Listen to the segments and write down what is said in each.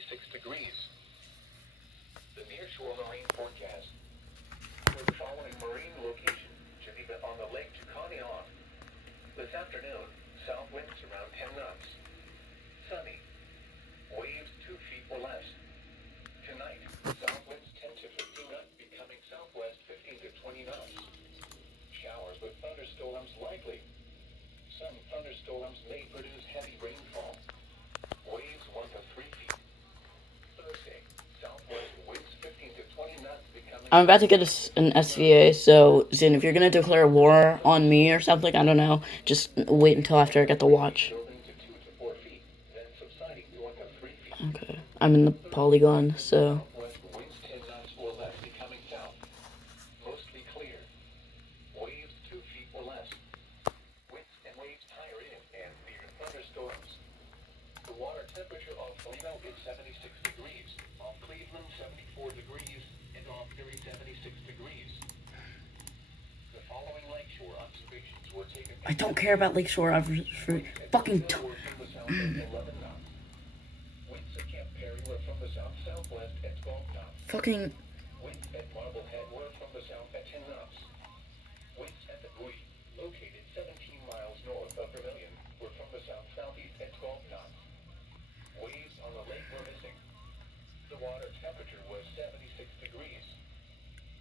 76 degrees. The nearshore marine forecast for the following marine location: Geneva on the lake to Coney off. This afternoon, south winds around 10 knots. Sunny. Waves 2 feet or less. Tonight, south winds 10 to 15 knots, becoming southwest 15 to 20 knots. Showers with thunderstorms likely. Some thunderstorms may produce heavy rainfall. Waves 1 to 3 feet. Thursday, southwest winds 15 to 20 knots, becoming... I'm about to get an SVA, so Zin, if you're gonna declare war on me or something, I don't know, just wait until after I get the watch. Okay, I'm in the polygon, so... Winds 10 knots or less, becoming south. Mostly clear. Waves 2 feet or less. Winds and waves higher in and near thunderstorms. The water temperature off Toledo is 76 degrees, off Cleveland 74 degrees, and off Erie 76 degrees. The following lakeshore observations were taken... I don't care about lakeshore fucking... From the south-southwest at 12 knots. Fucking... Winds at Marblehead were from the south at 10 knots. Winds at the buoy, located 17 miles north of Vermilion, were from the south-southeast at 12 knots. Waves on the lake were missing. The water temperature was 76 degrees.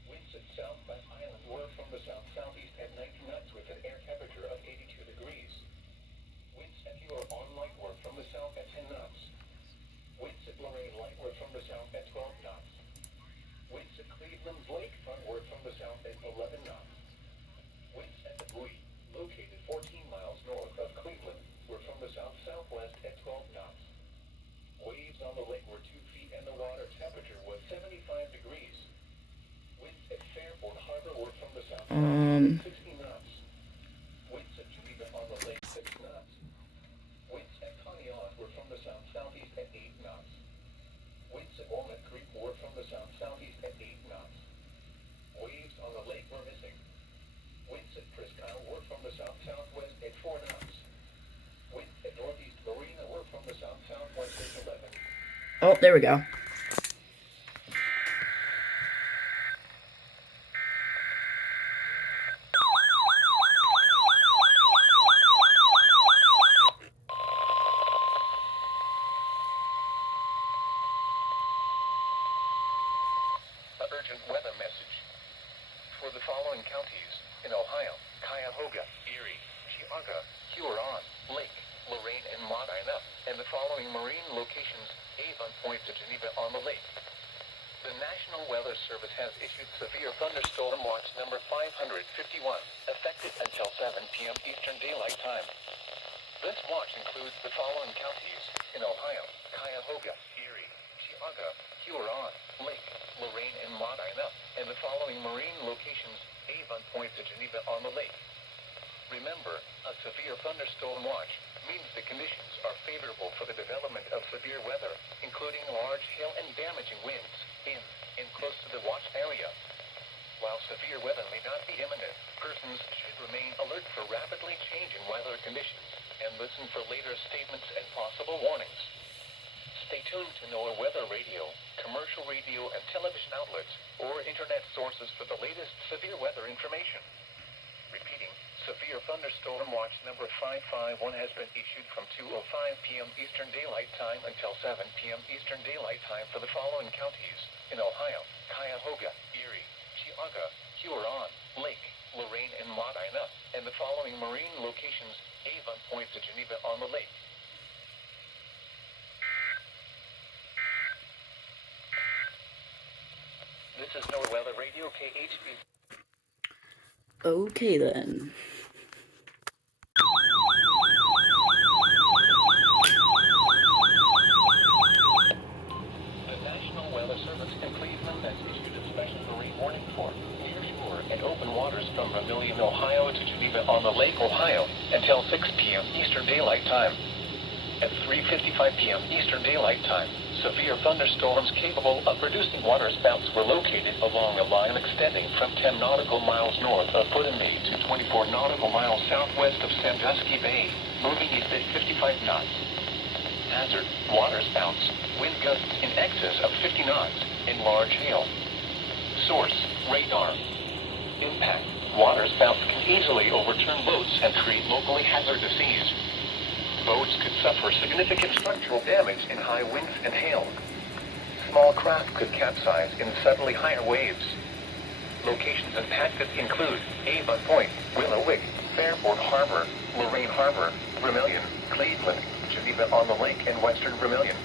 Winds at Southwest Island were from the south-southeast at 19 knots with an air temperature of 82 degrees. Winds at Huron Light were from the south at 10 knots. Winds at Lorraine Light were from the south at 12 knots. Winds at Cleveland's Lakefront were from the south at 11 knots. Winds at the buoy, located 14 miles north of Cleveland, were from the south-southwest at 12 knots. Waves on the lake were 2 feet and the water temperature was 75 degrees. Winds at Fairport Harbor were from the south at 16 knots. Winds at Geneva on the lake 6 knots. Winds at Conneaut were from the south-southeast at 8 knots. Winds at Walnut Creek were from the south-southeast at 8 knots. Waves on the lake were missing. Winds at Presque were from the south-southwest at 4 knots. Winds at Northeast Marina were from the south-southwest at 11. Oh, there we go. Urgent weather message. For the following counties in Ohio: Cuyahoga, Erie, Geauga, Huron, Lake, Lorraine, and Medina, and the following marine locations: Avon Point to Geneva on the Lake. The National Weather Service has issued severe thunderstorm watch number 551, effective until 7 p.m. Eastern Daylight Time. This watch includes the following counties in Ohio: Cuyahoga, Erie, Geauga, Huron, Lake, Lorraine, and Medina, and the following marine locations: Avon Point to Geneva on the Lake. Remember, a severe thunderstorm watch means the conditions are favorable for the development of severe weather, including large hail and damaging winds in and close to the watch area. While severe weather may not be imminent, persons should remain alert for rapidly changing weather conditions and listen for later statements and possible warnings. Stay tuned to NOAA Weather Radio, commercial radio and television outlets, or internet sources for the latest severe weather information. Repeating, severe thunderstorm watch number 551 has been issued from 2:05 p.m. Eastern Daylight Time until 7 p.m. Eastern Daylight Time for the following counties in Ohio: Cuyahoga, Erie, Geauga, Huron, Lake, Lorraine, and Medina, and the following marine locations: Avon Point to Geneva on the Lake. This is NOAA Weather Radio, KHB. Okay, then. The National Weather Service in Cleveland has issued a special marine warning for nearshore and open waters from Vermilion, Ohio to Geneva on the Lake, Ohio, until 6 p.m. Eastern Daylight Time. At 3:55 p.m. Eastern Daylight Time, severe thunderstorms capable of producing waterspouts were located along a line extending from 10 nautical miles north of Putumayo to 24 nautical miles southwest of Sandusky Bay, moving east at 55 knots. Hazard, waterspouts, wind gusts in excess of 50 knots, and large hail. Source, radar. Impact, waterspouts can easily overturn boats and create locally hazardous seas. Boats could suffer significant structural damage in high winds and hail. Small craft could capsize in suddenly higher waves. Locations impacted include Avon Point, WAYYY, Fairport Harbor, Lorraine Harbor, Vermilion, Cleveland, Geneva on the Lake, and Western Vermilion.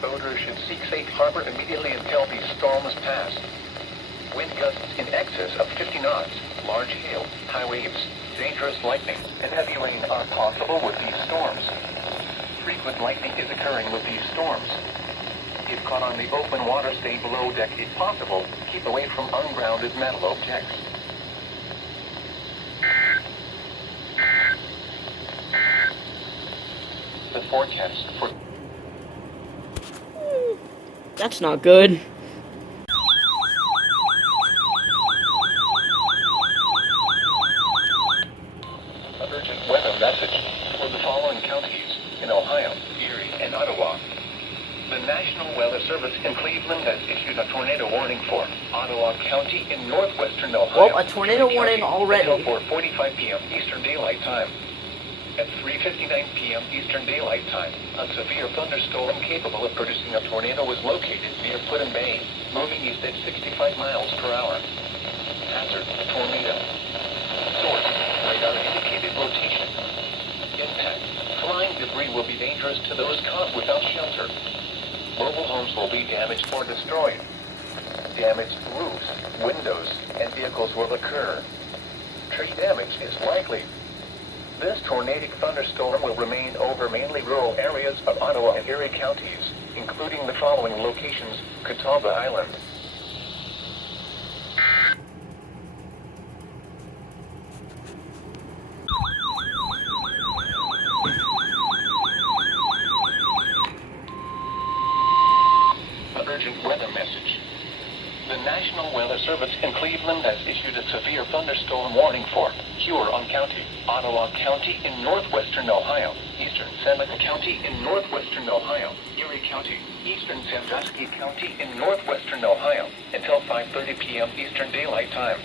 Boaters should seek safe harbor immediately until these storms pass. Wind gusts in excess of 50 knots, large hail, high waves, dangerous lightning, and heavy rain are possible with these storms. Frequent lightning is occurring with these storms. If caught on the open water, stay below deck if possible. Keep away from ungrounded metal objects. The forecast for... That's not good. Urgent weather message for the following counties in Ohio, Erie, and Ottawa. The National Weather Service in Cleveland has issued a tornado warning for Ottawa County in northwestern Ohio. Well, a tornado warning already. Until 4:45 p.m. Eastern Daylight Time. At 3:59 p.m. Eastern Daylight Time, a severe thunderstorm capable of producing a tornado was located near Put-in Bay, moving east at 65 miles per hour. Hazard, tornado. Source, radar indicated rotation. Impact, flying debris will be dangerous to those caught without shelter. Mobile homes will be damaged or destroyed. Damaged roofs, windows, and vehicles will occur. Tree damage is likely. This tornadic thunderstorm will remain over mainly rural areas of Ottawa and Erie counties, including the following locations: Catawba Island. Urgent weather message. The National Weather Service in Cleveland has issued a severe thunderstorm warning for Huron County, Ottawa County in northwestern Ohio, eastern Seneca County in northwestern Ohio, Erie County, eastern Sandusky County in northwestern Ohio, until 5:30 p.m. Eastern Daylight Time.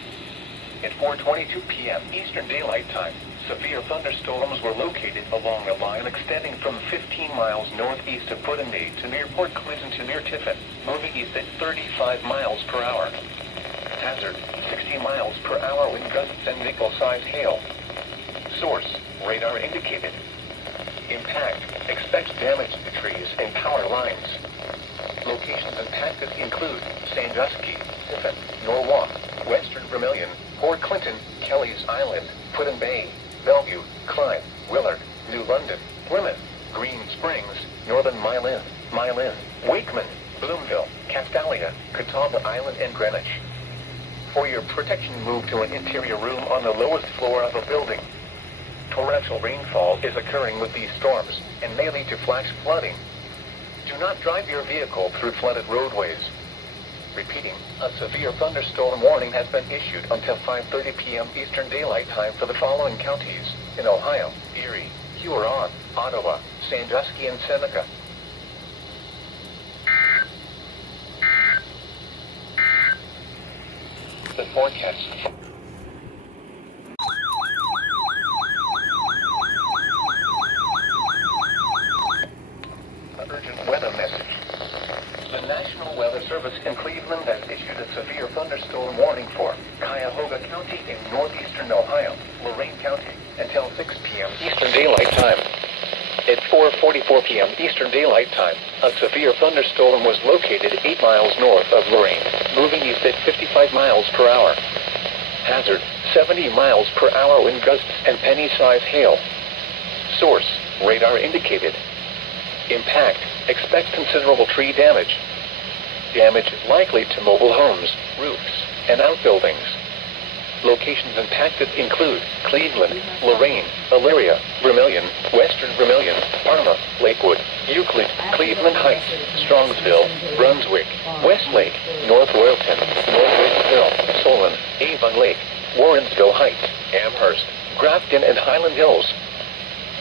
At 4:22 p.m. Eastern Daylight Time, severe thunderstorms were located along a line extending from 15 miles northeast of Put-in Bay to near Port Clinton to near Tiffin, moving east at 35 miles per hour. Hazard, 60 miles per hour wind gusts and nickel-sized hail. Source, radar indicated. Impact, expect damage to trees and power lines. Locations impacted include Sandusky, Tiffin, Norwalk, Western Vermilion, Port Clinton, Kelly's Island, Put-in Bay, Bellevue, Clyde, Willard, New London, Plymouth, Green Springs, Northern Milan, Wakeman, Bloomville, Castalia, Catawba Island, and Greenwich. For your protection, move to an interior room on the lowest floor of a building. Torrential rainfall is occurring with these storms and may lead to flash flooding. Do not drive your vehicle through flooded roadways. Repeating, a severe thunderstorm warning has been issued until 5:30 p.m. Eastern Daylight Time for the following counties in Ohio, Erie, Huron, Ottawa, Sandusky, and Seneca. The forecast. Urgent weather message. The National Weather Service in Cleveland has issued a severe thunderstorm warning for Cuyahoga County in northeastern Ohio, Lorraine County, until 6 p.m. Eastern Daylight Time. At 4:44 p.m. Eastern Daylight Time, a severe thunderstorm was located 8 miles north of Lorraine, moving east at 55 miles per hour. Hazard, 70 miles per hour wind gusts and penny-sized hail. Source, radar indicated. Impact, expect considerable tree damage. Damage likely to mobile homes, roofs, and outbuildings. Locations impacted include Cleveland, Lorraine, Elyria, Vermilion, Western Vermilion, Parma, Lakewood, Euclid, Cleveland Heights, Strongsville, Brunswick, Westlake, North Royalton, North Waitsville, Solon, Avon Lake, Warrensville Heights, Amherst, Grafton, and Highland Hills.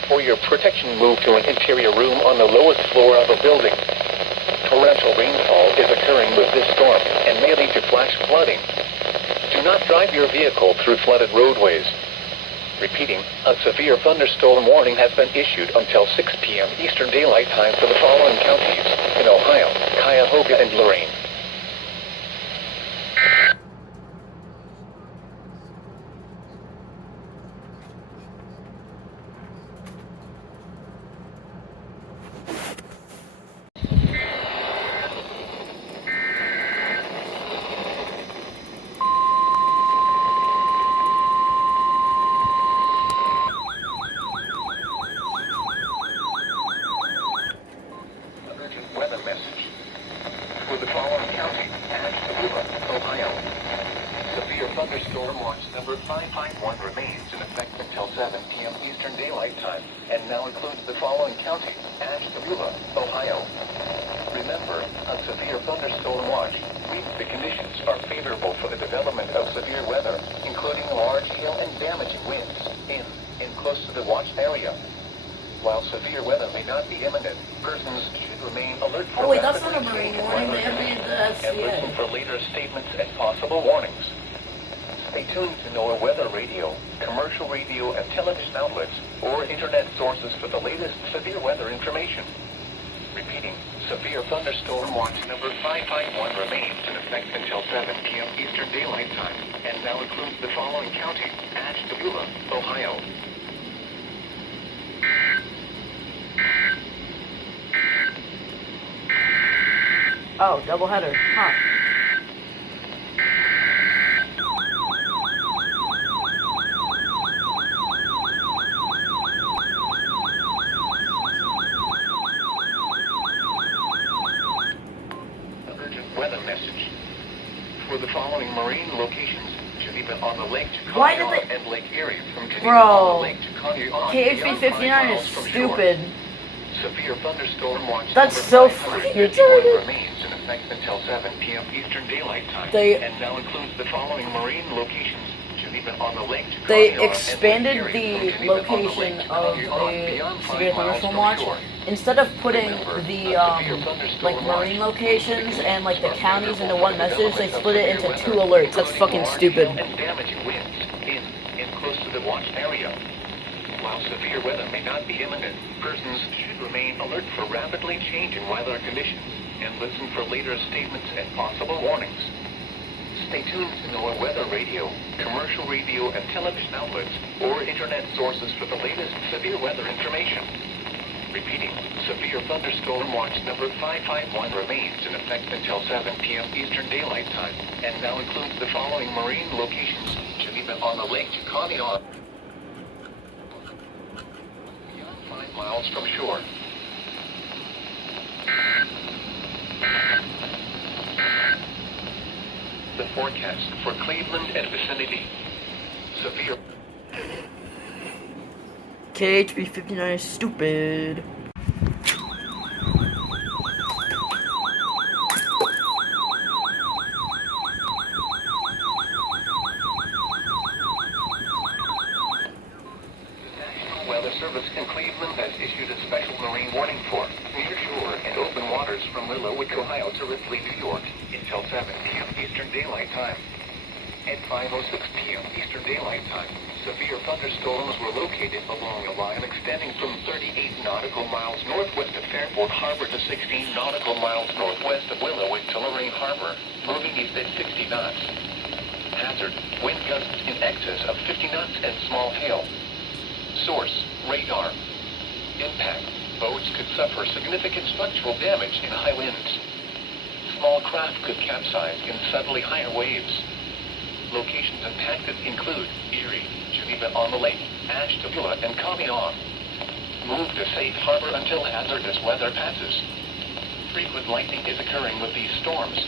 For your protection, move to an interior room on the lowest floor of a building. Torrential rainfall is occurring with this storm and may lead to flash flooding. Do not drive your vehicle through flooded roadways. Repeating, a severe thunderstorm warning has been issued until 6 p.m. Eastern Daylight Time for the following counties in Ohio, Cuyahoga, and Lorain. Weather message. For the following county, Ashtabula, Ohio. Severe thunderstorm watch number 551 remains in effect until 7 p.m. Eastern Daylight Time, and now includes the following county, Ashtabula, Ohio. Remember, a severe thunderstorm watch means the conditions are favorable for the development of severe weather, including large hail and damaging winds in and close to the watch area. While severe weather may not be imminent, persons should remain alert for That's not a marine warning. They have made the and listen for later statements and possible warnings. Stay tuned to NOAA weather radio, commercial radio and television outlets, or internet sources for the latest severe weather information. Repeating, severe thunderstorm watch number 551 remains in effect until 7 p.m. Eastern Daylight Time, and now includes the following county, Ashtabula, Ohio. Oh, doubleheader. Huh. Urgent weather message. For the following marine locations, Geneva on the Lake Why did Chiconia they- and Lake Erie from Geneva Bro, on the Lake Chiconia on KHB beyond 59 5 is miles from shore. stupid. Severe thunderstorm watch That's number so 551 fucking retarded. remains in effect until 7 p.m. Eastern Daylight Time, They- and now includes the following marine locations. Geneva on the Lake They Chiconia and expanded Lake Erie the from Geneva on the location Lake of Chiconia on a beyond 5 severe miles thunderstorm from watch. shore. Instead of putting Remember, the a severe thunderstorm like watch. marine locations and like the Are counties into favorable one for message, they development of split it severe into two weather, alerts. That's including fucking large stupid. hail and damaging winds in and close to the watch area. While severe weather may not be imminent, persons should remain alert for rapidly changing weather conditions and listen for later statements and possible warnings. Stay tuned to NOAA weather radio, commercial radio and television outlets, or internet sources for the latest severe weather information. Repeating, severe thunderstorm watch number 551 remains in effect until 7 p.m. Eastern Daylight Time, and now includes the following marine locations. Geneva on the Lake Chiconia, beyond 5 miles from shore. The forecast for Cleveland and vicinity. Severe. KHB 59 is stupid. National Weather Service in Cleveland has issued a special marine warning for near shore and open waters from Willowick, Ohio to Ripley, New York until 7 p.m. Eastern Daylight Time. At 5:06 p.m. Eastern Daylight Time, severe thunderstorms were located along a line extending from 38 nautical miles northwest of Fairport Harbor to 16 nautical miles northwest of Willowick to Lorain Harbor, moving east at 60 knots. Hazard, wind gusts in excess of 50 knots and small hail. Source, radar. Impact, boats could suffer significant structural damage in high winds. Small craft could capsize in suddenly higher waves. Locations impacted include Erie, Geneva on the Lake, Ashtabula, and Commion. Move to safe harbor until hazardous weather passes. Frequent lightning is occurring with these storms.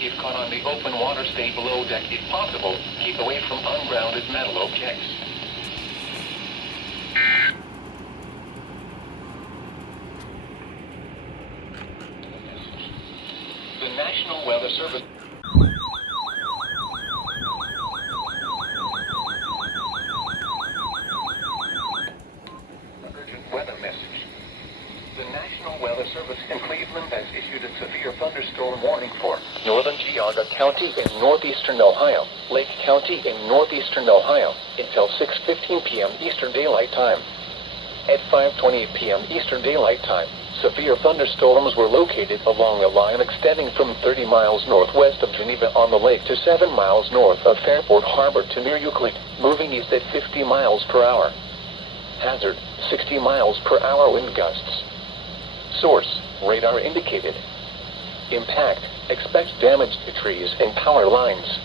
If caught on the open water, stay below deck if possible. Keep away from ungrounded metal objects. The National Weather Service. in Cleveland has issued a severe thunderstorm warning for northern Geauga County in northeastern Ohio, Lake County in northeastern Ohio, until 6:15 p.m. Eastern Daylight Time. At 5:28 p.m. Eastern Daylight Time, severe thunderstorms were located along a line extending from 30 miles northwest of Geneva on the lake to 7 miles north of Fairport Harbor to near Euclid, moving east at 50 miles per hour. Hazard, 60 miles per hour wind gusts. Source, radar indicated. Impact, expect damage to trees and power lines.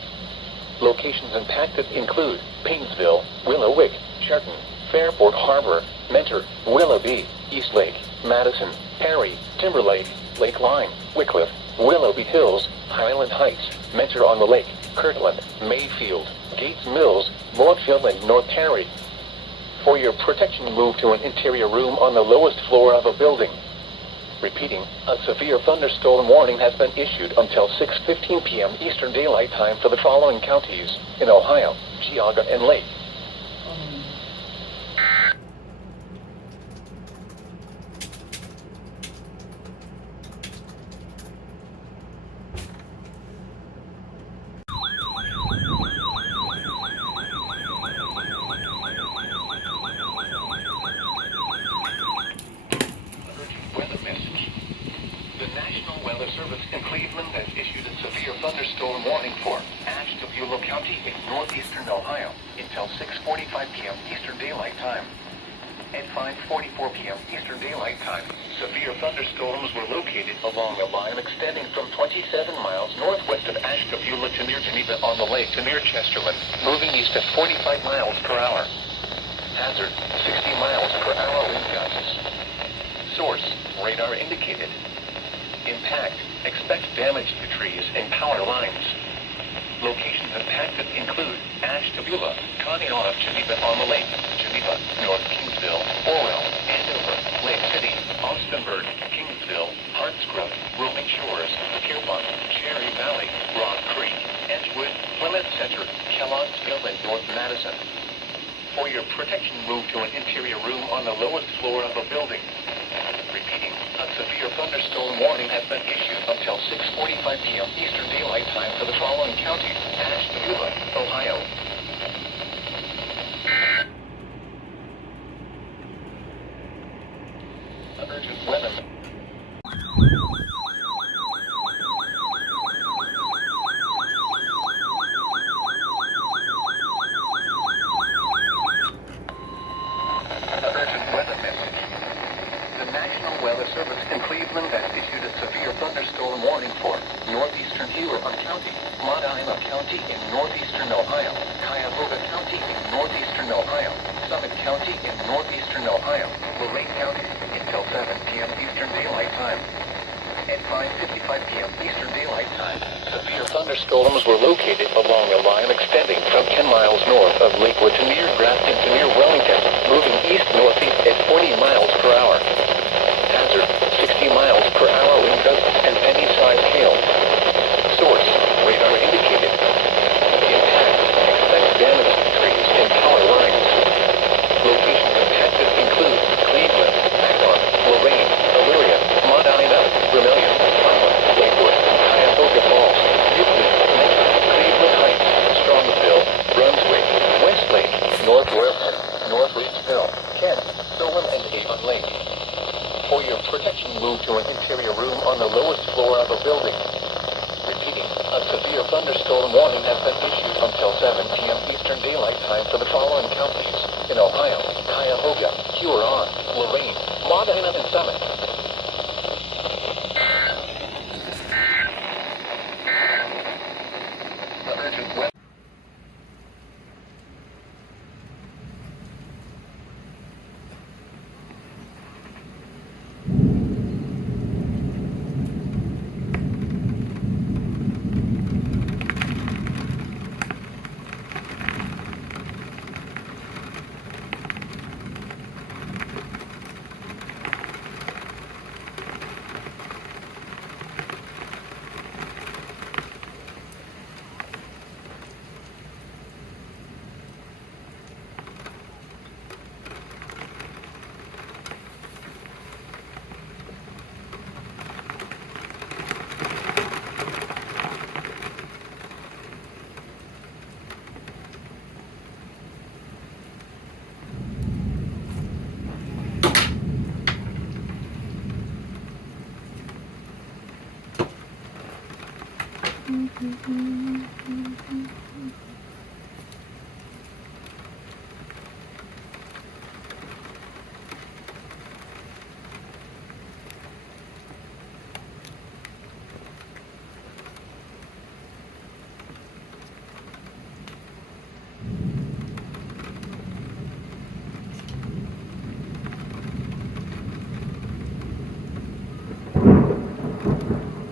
Locations impacted include Painesville, Willowick, Shelton, Fairport Harbor, Mentor, Willoughby, Eastlake, Madison, Perry, Timberlake, Lake Line, Wickliffe, Willoughby Hills, Highland Heights, Mentor on the Lake, Kirtland, Mayfield, Gates Mills, Moorfield, and North Terry. For your protection, move to an interior room on the lowest floor of a building. Repeating, a severe thunderstorm warning has been issued until 6:15 p.m. Eastern Daylight Time for the following counties in Ohio, Geauga, and Lake. Weather message. The National Weather Service in Cleveland has issued a severe thunderstorm warning for Ashtabula County in northeastern Ohio until 6:45 p.m. Eastern Daylight Time. At 5:44 p.m. Eastern Daylight Time, severe thunderstorms were located along a line extending from 27 miles northwest of Ashtabula to near Geneva on the lake to near Chesterland, moving east at 45 miles per hour. Hazard, 60 miles per hour wind gusts. Source, radar indicated. Impact, expect damage to trees and power lines. Locations impacted include Ashtabula, Conneaut, Geneva on the Lake, Geneva, North Kingsville, Orwell, Andover, Lake City, Austinburg, Kingsville, Hartscrub, Rolling Shores, Pierpont, Cherry Valley, Rock Creek, Edgewood, Plymouth Center, Kellogg'sville, and North Madison. For your protection, move to an interior room on the lowest floor of a building. Repeating, a severe thunderstorm warning has been issued until 6:45 p.m. Eastern Daylight Time for the following counties: Ashtabula, Ohio. Urgent weather. Weather Service in Cleveland has issued a severe thunderstorm warning for northeastern Huron County, Medina County in northeastern Ohio, Cuyahoga County in northeastern Ohio, Summit County in northeastern Ohio, Lorraine County until 7 p.m. Eastern Daylight Time. At 5:55 p.m. Eastern Daylight Time, severe thunderstorms were located along a line extending from 10 miles north of Lakewood to near Grafton to near Wellington, moving east-northeast at 40 miles per hour. Hazard, 60 miles per hour wind gusts and penny-sized hail. Source, radar indicated. Impact, expect damage to trees and power lines. Locations impacted include Cleveland, Akron, Lorraine, Elyria, Medina, Vermilion, Harlan, Lakewood, Cuyahoga Falls, Euclid, Mentor, Cleveland Heights, Strongsville, Brunswick, Westlake, North Wareham, North Reedsville, Kent, Solon, and Avon Lake. For your protection, move to an interior room on the lowest floor of a building. Repeating, a severe thunderstorm warning has been issued until 7 p.m. Eastern Daylight Time for the following counties in Ohio: Cuyahoga, Huron, Lorraine, Medina, and Summit. Urgent weather.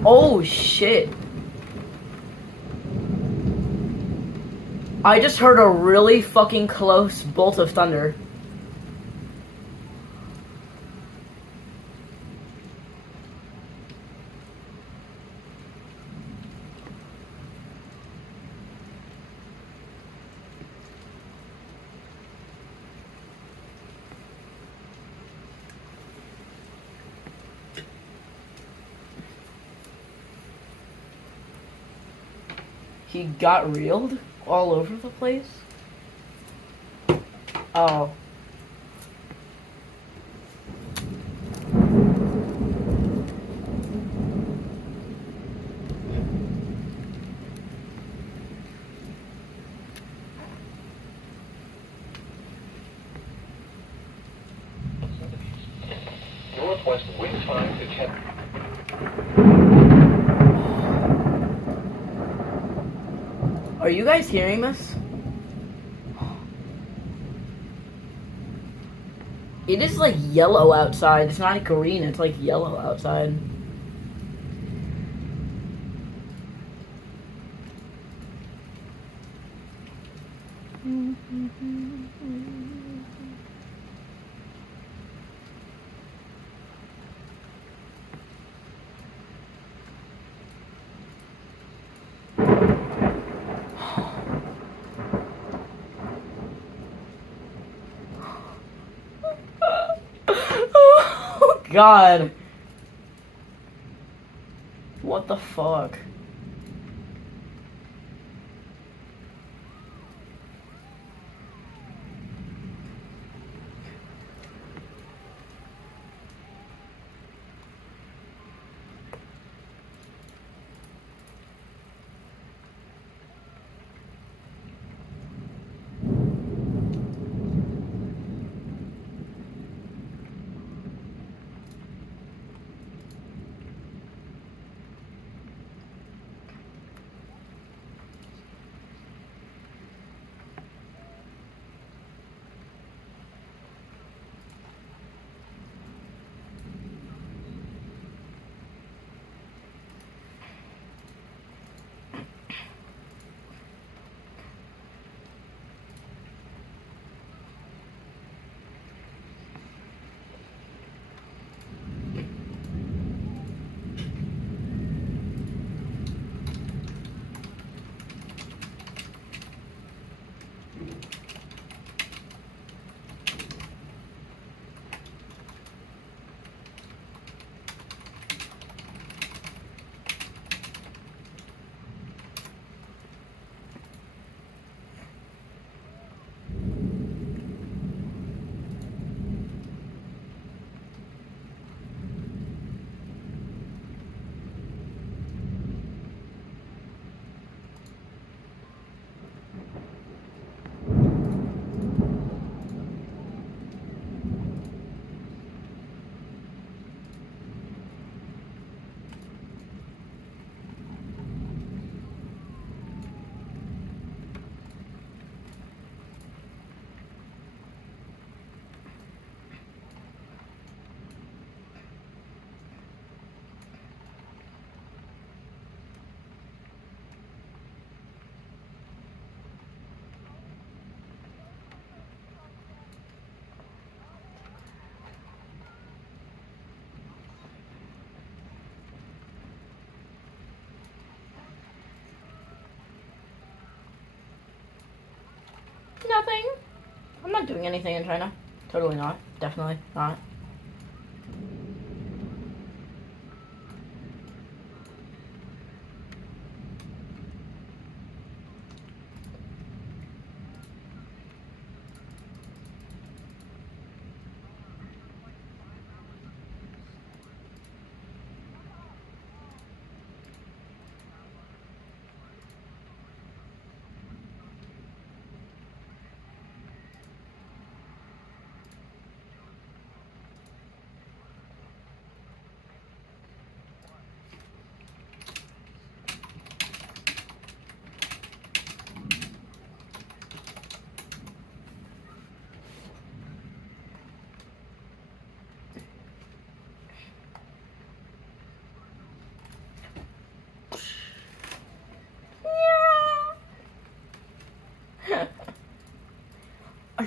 Oh shit. I just heard a really fucking close bolt of thunder. He got reeled all over the place? Oh. Northwest wind 5 to 10. Are you guys hearing this? It is like yellow outside. It's not green, it's like yellow outside. Oh god. What the fuck? Nothing. I'm not doing anything in China. Totally not. Definitely not.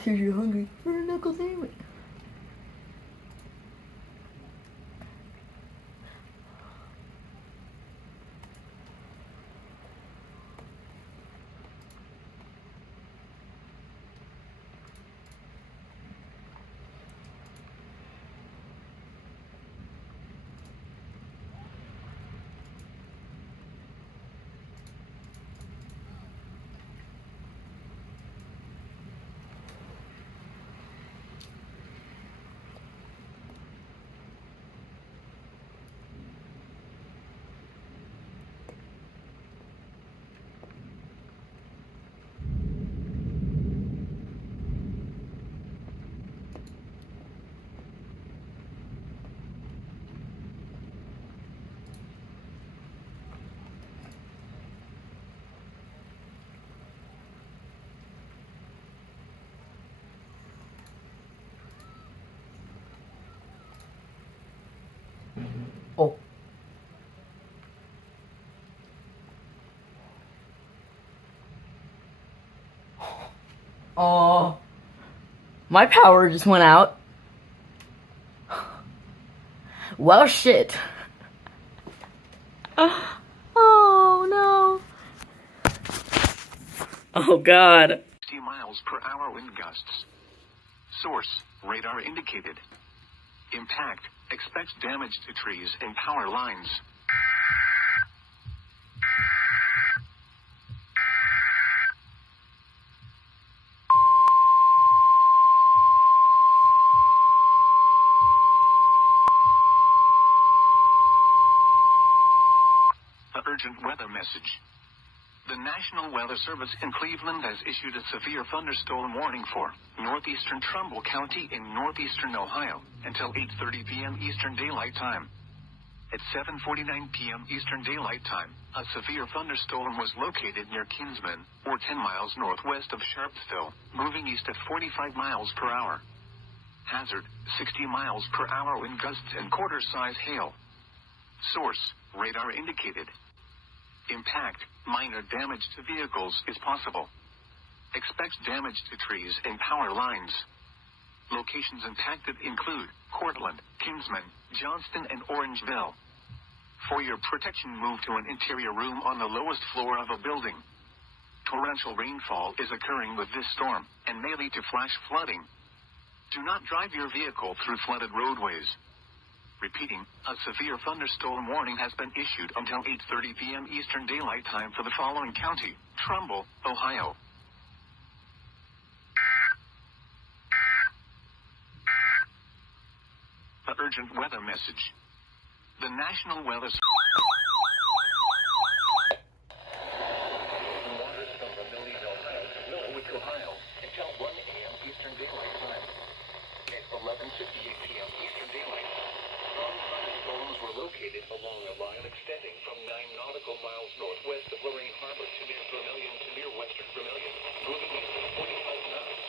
says you're hungry for a knuckle sandwich. Oh. Oh. My power just went out. Well, shit. Oh, no. Oh, God. 60 miles per hour wind gusts. Source, radar indicated. Impact, expects damage to trees and power lines. The urgent weather message. The National Weather Service in Cleveland has issued a severe thunderstorm warning for northeastern Trumbull County in northeastern Ohio until 8:30 p.m. Eastern Daylight Time. At 7:49 p.m. Eastern Daylight Time, a severe thunderstorm was located near Kinsman, or 10 miles northwest of Sharpsville, moving east at 45 miles per hour. Hazard, 60 miles per hour wind gusts and quarter-size hail. Source, radar indicated. Impact, minor damage to vehicles is possible. Expects damage to trees and power lines. Locations impacted include Cortland, Kinsman, Johnston, and Orangeville. For your protection, move to an interior room on the lowest floor of a building. Torrential rainfall is occurring with this storm and may lead to flash flooding. Do not drive your vehicle through flooded roadways. Repeating, a severe thunderstorm warning has been issued until 8:30 p.m. Eastern Daylight Time for the following county: Trumbull, Ohio. The urgent weather message. The National Weather Service. Waters from Vermillion, Ohio to Millwood, Ohio, until 1 a.m. Eastern Daylight Time. At 11:58 p.m. Eastern Daylight, strong thunderstorms were located along a line extending from 9 nautical miles northwest of Lorraine Harbor to near Vermillion to near western Vermillion, moving east at 45 knots.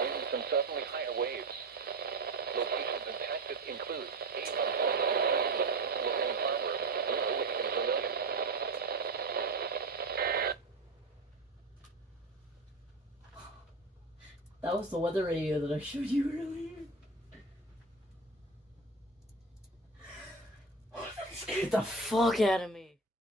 Winds and suddenly higher waves. Locations impacted include Avon, Lorraine Harbor, Millwood, and Vermillion. That was the weather radio that I showed you earlier. That scared the fuck out of me.